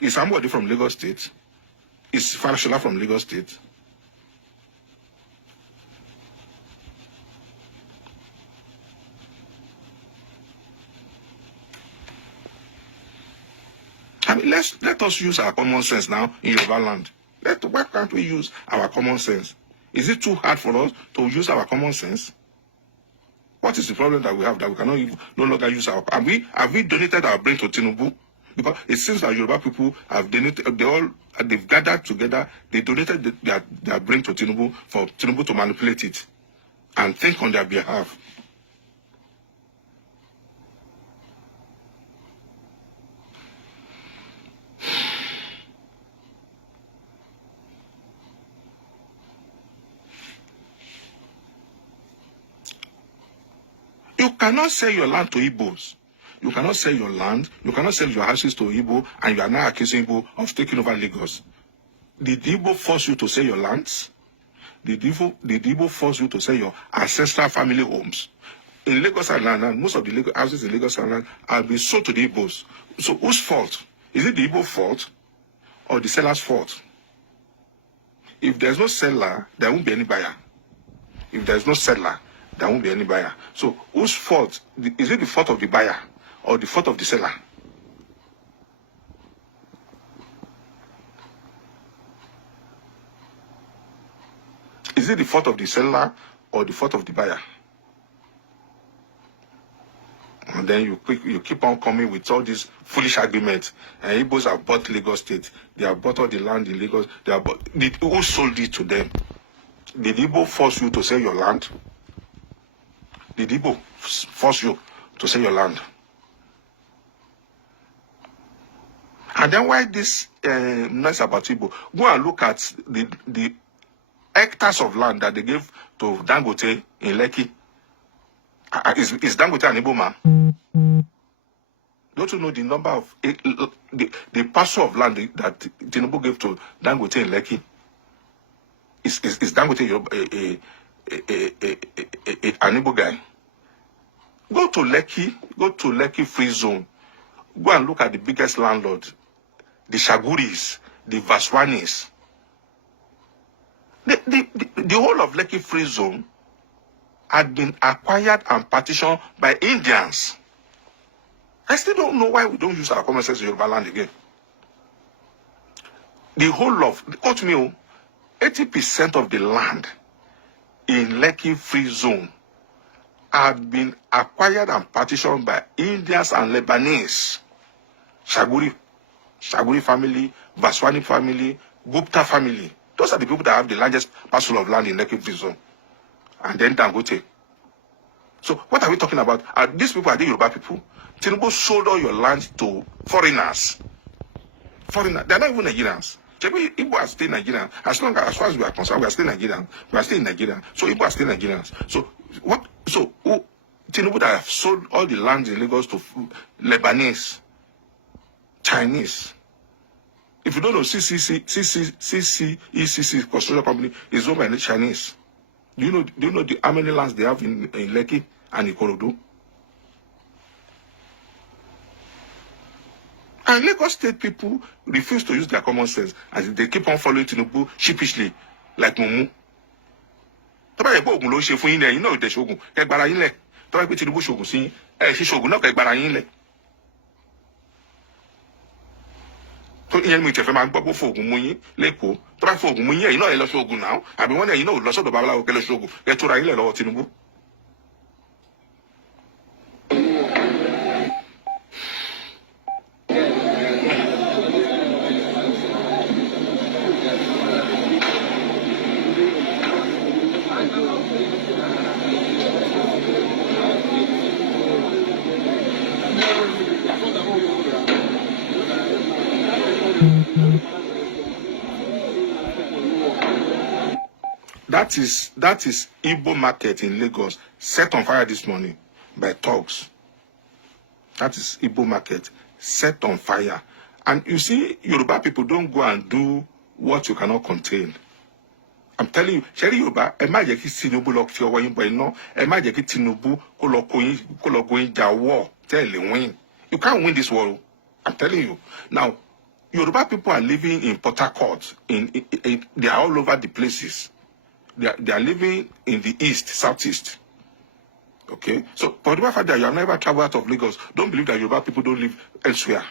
Is somebody from Lagos State? Is Fashola from Lagos State? I mean, let us use our common sense now in Yoruba land. Why can't we use our common sense? Is it too hard for us to use our common sense? What is the problem that we have that we cannot no longer use our? Have we donated our brain to Tinubu? Because it seems that Yoruba people have donated. They've gathered together. They donated their brain to Tinubu for Tinubu to manipulate it and think on their behalf. You cannot sell your land to Igbos. You cannot sell your land. You cannot sell your houses to Igbo, and you are now accusing Igbo of taking over Lagos. Did Igbo force you to sell your lands? Did Igbo force you to sell your ancestral family homes? In Lagos Island, most of the Lagos houses in Lagos Island have been sold to the Igbos. So whose fault? Is it the Igbo fault or the seller's fault? If there's no seller, there won't be any buyer. If there's no seller, there won't be any buyer. So whose fault? Is it the fault of the buyer or the fault of the seller? Is it the fault of the seller or the fault of the buyer? And then you keep on coming with all these foolish arguments. And Igbos have bought Lagos State. They have bought all the land in Lagos. Who sold it to them? Did Igbo force you to sell your land? Did Igbo force you to sell your land? And then why this noise about Igbo? Go and look at the hectares of land that they gave to Dangote in Lekki. Is Dangote an Igbo man? Don't you know the number of the parcel of land that Tinubu gave to Dangote in Lekki? Is Dangote an Igbo guy? Go to Lekki Free Zone. Go and look at the biggest landlord, the Shaguris, the Vaswanis. The whole of Lekki Free Zone had been acquired and partitioned by Indians. I still don't know why we don't use our common sense in Yoruba land again. The whole of, quote me, 80% of the land in Lekki Free Zone had been acquired and partitioned by Indians and Lebanese. Shaguri family, Vaswani family, Gupta family. Those are the people that have the largest parcel of land in Lekki Free Zone. And then Dangote. So what are we talking about? These people are the Yoruba people. Tinubu sold all your land to foreigners. Foreigners. They are not even Nigerians. Igbo are still Nigerians. As far as we are concerned, we are still Nigerians. We are still in Nigeria. So Igbo are still Nigerians. So what? So Tinubu that have sold all the lands in Lagos to Lebanese, Chinese. If you don't know, ECC construction company is owned by the Chinese. Do you know how many lands they have in Lekki and Ikorodu? And Lagos State people refuse to use their common sense as they keep on following Tinubu sheepishly, like Mumu. Tọ́ba yẹ pé oògùn ló ṣe fún yín lẹ́yìn náà ìdẹ̀ ṣoògùn kẹgbàrà yín lẹ̀. Tọ́ba yẹ pé Tinubu ṣoògùn sí yín ṣe ṣoògùn náà kẹgbàrà yín lẹ̀. Tó ìyẹn mi ìtẹ̀fẹ́ máa gbọ́ pé fóògùn mú yín lẹ́kọ̀ọ́. Tọ́ba fóògùn mú yín ẹ̀yin náà ẹ lọ ṣoògùn náà. Àbí wọ́n ní ẹ̀yin náà ò lọ sọ́dọ̀ babaláwo kẹ́ lọ ṣoògùn kẹ́ tóra yín lẹ̀ lọ́wọ́ Tinubu. That is Igbo market in Lagos set on fire this morning by thugs. That is Igbo market set on fire. And you see, Yoruba people don't go and do what you cannot contain. I'm telling you, Sherry Yoruba, ẹ má jẹ́ kí Tinubu lọ fi ọwọ́ yín bọ iná. Ẹ má jẹ́ kí Tinubu kó lọ go in ja war. Tell you win. You can't win this war. I'm telling you. Now, Yoruba people are living in Port Harcourt. They are all over the places. They are living in the east, southeast. Okay? So, for the fact that you have never traveled out of Lagos, don't believe that Yoruba people don't live elsewhere.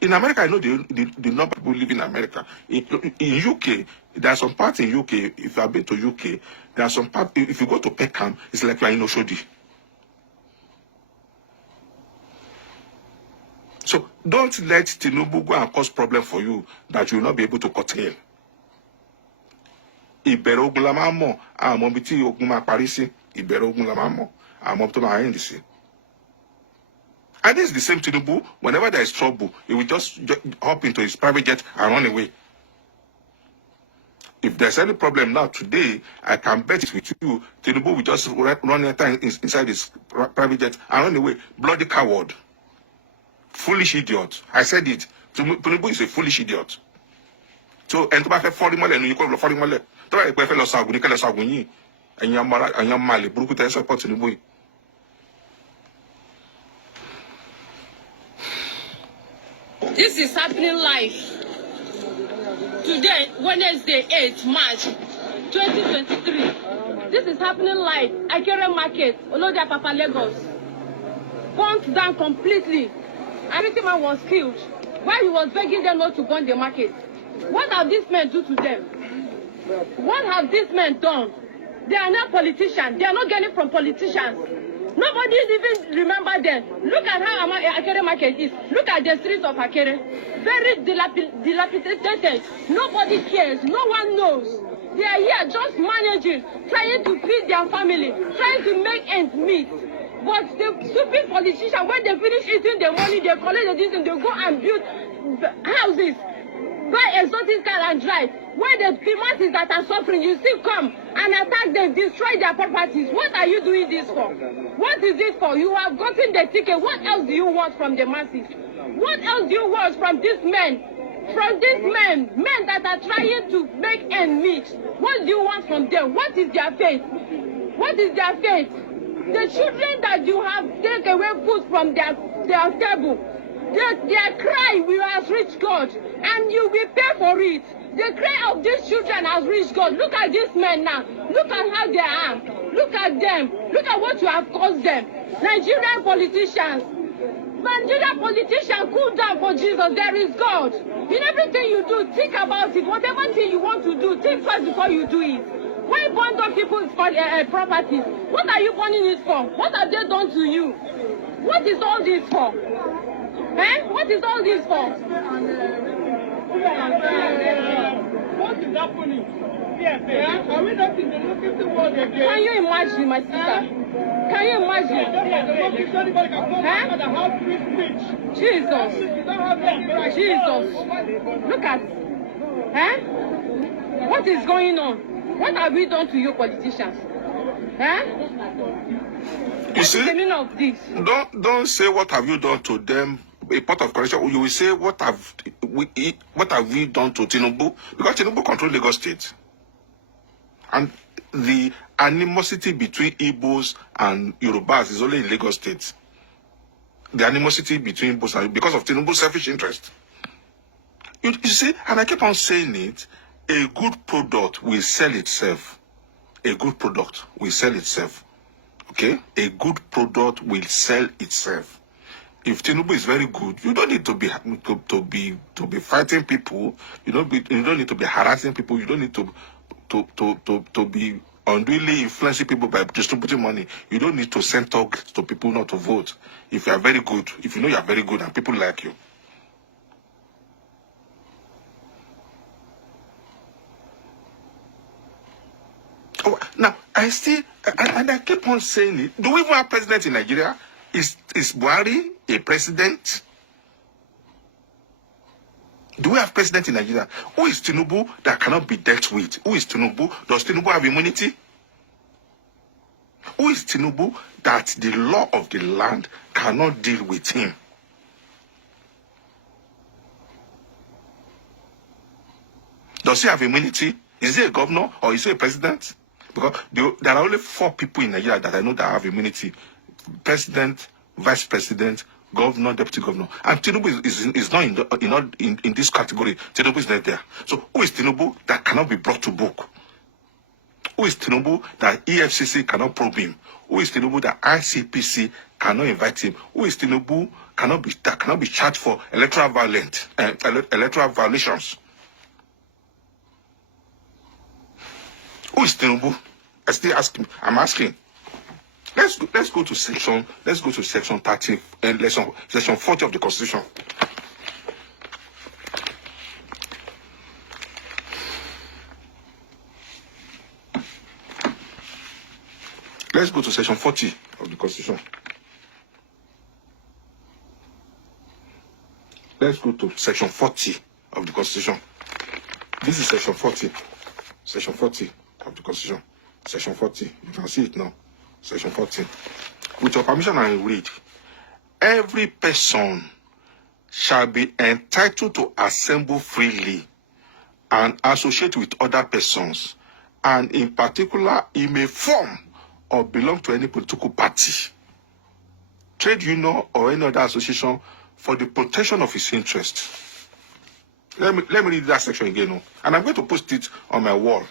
In America, I know the number of people live in America. In UK, there are some parts in UK, if you have been to UK, there are some parts, if you go to Peckham, it's like you are in Oshodi. So don't let Tinubu go and cause problem for you that you will not be able to curtail. Ìbẹ̀rẹ̀ ogun la máa mọ̀, àmọ́ bí tí ogun máa parí sí, ìbẹ̀rẹ̀ ogun la máa mọ̀, àmọ́ tó máa end sí. And this is the same Tinubu, whenever there is trouble, he will just hop into his private jet and run away. If there's any problem now today, I can bet it with you, Tinubu will just run inside his private jet and run away. Bloody coward. Foolish idiot. I said it. Tinubu is a foolish idiot. So, and to buy foreign money, and you call foreign money. To buy a fellow Sagu, you can't Saguni, and your Mali, Brukuta support Tinubu. This is happening live. Today, Wednesday, 8th March 2023. This is happening live. Akere Market, Olodia Papa Lagos. Burnt down completely. Everything man was killed. While he was begging them not to burn the market. What have these men do to them? What have these men done? They are not politicians. They are not getting from politicians. Nobody even remember them. Look at how Akere Market is. Look at the streets of Akere. Very dilapidated. Nobody cares. No one knows. They are here just managing, trying to feed their family, trying to make ends meet. But the stupid politicians, when they finish eating the money, they collect the distance, they go and build houses, buy exotic car and drive. When the masses that are suffering, you still come and attack them, destroy their properties. What are you doing this for? What is it for? You have gotten the ticket. What else do you want from the masses? What else do you want from these men? From these men that are trying to make ends meet. What do you want from them? What is their faith? What is their faith? The children that you have taken away food from their table, their cry will has reached God, and you will pay for it. The cry of these children has reached God. Look at these men now. Look at how they are. Look at them. Look at what you have caused them. Nigerian politicians, cool down for Jesus. There is God. In everything you do, think about it. Whatever thing you want to do, think first before you do it. Why burn down people's properties? What are you burning it for? What have they done to you? What is all this for? What is all this for? What is happening? Are we not in the looking world again? Can you imagine, my sister? Can you imagine? Jesus. Jesus. Look at. What is going on? What have we done to you politicians? You see, the meaning of this? Don't say what have you done to them. A part of correction, you will say what have we done to Tinubu, because Tinubu controls Lagos State, and the animosity between Igbos and Yorubas is only in Lagos State. The animosity between Igbos and because of Tinubu's selfish interest. You see, and I keep on saying it. A good product will sell itself. A good product will sell itself. Okay? A good product will sell itself. If Tinubu is very good, you don't need to be fighting people. You don't need to be harassing people. You don't need to be unduly influencing people by distributing money. You don't need to send talk to people not to vote. If you are very good, if you know you are very good and people like you. Oh, now I keep on saying it. Do we even have president in Nigeria? Is Buhari a president? Do we have president in Nigeria? Who is Tinubu that cannot be dealt with? Who is Tinubu? Does Tinubu have immunity? Who is Tinubu that the law of the land cannot deal with him? Does he have immunity? Is he a governor or is he a president? Because there are only 4 people in Nigeria that I know that have immunity: president, vice president, governor, deputy governor. And Tinubu is not in this category. Tinubu is not there. So who is Tinubu that cannot be brought to book? Who is Tinubu that EFCC cannot probe him? Who is Tinubu that ICPC cannot invite him? Who is Tinubu that cannot be charged for electoral violations? Who is Tinubu? I'm asking. Let's go to section 30 and section 40 of the Constitution. Let's go to section 40 of the Constitution. Let's go to section 40 of the Constitution. This is section 40. Section 40 of the Constitution. Section 40. You can see it now. Section 40. With your permission, I will read. Every person shall be entitled to assemble freely and associate with other persons, and in particular, he may form or belong to any political party, trade union, or any other association for the protection of his interests. Let me read that section again, and I'm going to post it on my wall.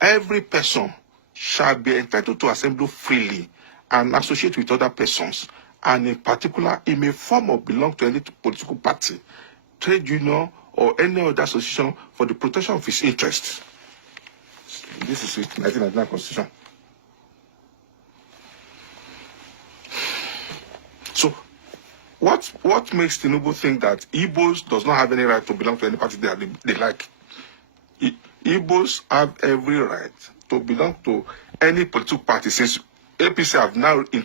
Every person shall be entitled to assemble freely and associate with other persons, and in particular, he may form or belong to any political party, trade union, or any other association for the protection of his interests. This is it, 1999 Constitution. So, what makes Tinubu think that Igbos does not have any right to belong to any party that they like? Igbos have every right to belong to any political party, since APC have now introduced